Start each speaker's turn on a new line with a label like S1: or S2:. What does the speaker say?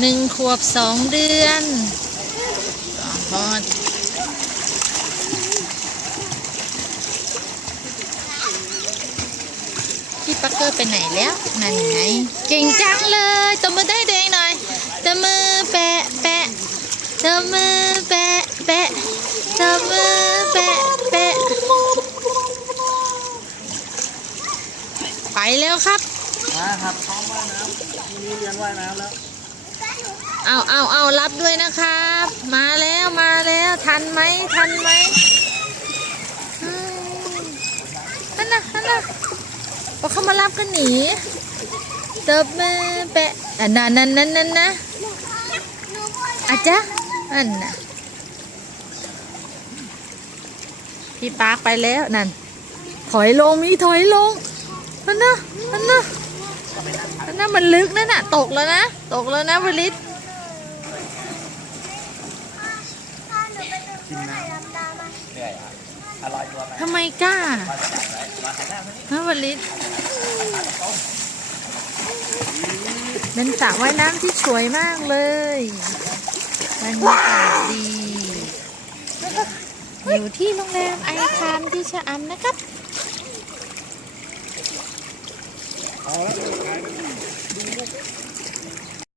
S1: หนึ่งขวบสองเดือนพอพี่ปักเกอร์ไปไหนแล้ว นั่นไง เก่งจังเลยตบมือได้เด็กหน่อยตบมือแปะแปะตบมือแปะแปะตบมือแปะแปะไปแล้วครับ
S2: มาครับพร้อมว่ายน้ำพรุ่งนี้เรียนว่ายน้ำแล้ว
S1: เอาเอาเอารับด้วยนะครับ มาแล้วมาแล้วทันไหมทันไหมนั่นนะนั่นนะพอเขามารับก็หนีเติบแมือแปะอะนั่นนั่นนั่นนั่นนะอาจ๊ะนั่นนะพี่ปาร์คไปแล้วนั่น ถอยลงมีถอยลงนั่นนะนั่นนะนั่นนะมันลึกนั่นน่ะ ตกแล้วนะ ตกแล้วนะวลิศ
S2: กินน้ำเหนื่อยอะอร่อยตัวไหม
S1: ทำไมกล้า
S2: มาจากไหนมาจากไหนมานี่
S1: ฮะวลิศเป็นสระว่ายน้ำที่สวยมากเลยบรรยากาศดี อยู่ที่โรงแรมไอคามที่ชะอำนะครับ